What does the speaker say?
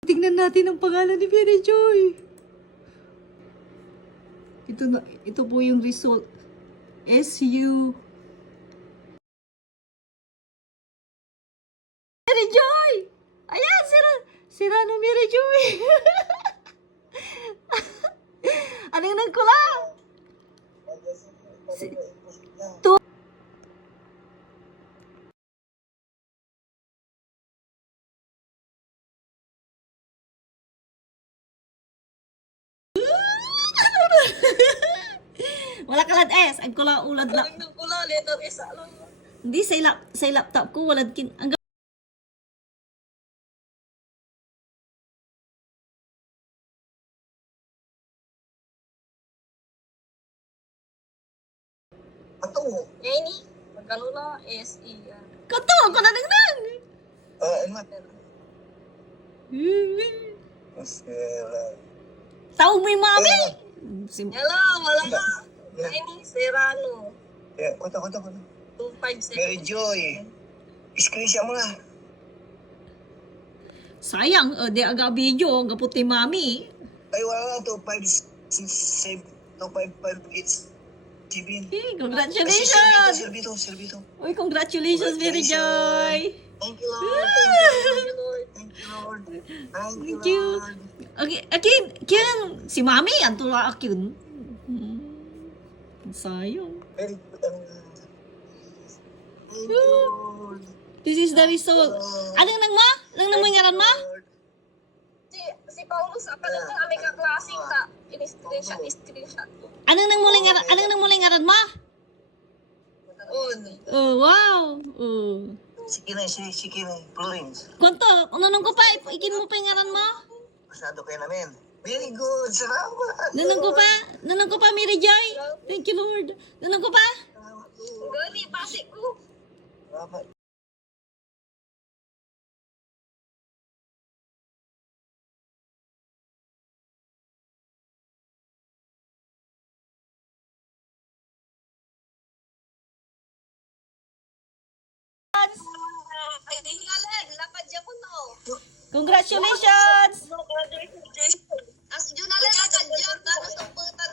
Tingnan natin ang pangalan ni Mary Joy. Ito po yung result. SU. Mary Joy! Ayan, Serrano Mary Joy. Anong nagkulang? Wala kalad S. Ang kula ulad lang. Ang kula, letter S lang. Hindi, sa laptop ko, walad kin... Ang Ato. Yan ini. Pagkalula, S-E. kato, ako na nang. Enak. Tao mo yung mami. Hello, wala ka. Yan ini, Serrano. Ya, kota. 257. Mary Joy. Screenshot mo na. Sayang, di aga video, ang puti mami. Ay, wala na. 2567. 2558. Congratulations! Servito. Uy, congratulations, Mary Joy! Thank you, Lord. Thank you, Lord. Thank you, Lord. Thank you. Okay, again, si mami, ang tula akyun. Sayang. Very good. Thank you, Lord. This is the result. Anong nang ma? Anong nang mangaran ma? Si Paulus, akala ko kami kaklase ka. Screenshot ko. Anong nang muling ngaran ma? On. Oh, wow. Oh. Sige na, Florence. Kwanto, unanong ko pa, ikin mo pa yung ngaran mo? Masyado kayo namin. Very good. Salamat. Nanong ko pa, Mary Joy. Thank you, Lord. Nanong ko pa? Salamat, Lord. Gani, pasik ko. Salamat. Ay, di hingalan. Lapad dyan ko no. Congratulations! As yun na lang, lapad dyan. Tapos ang puta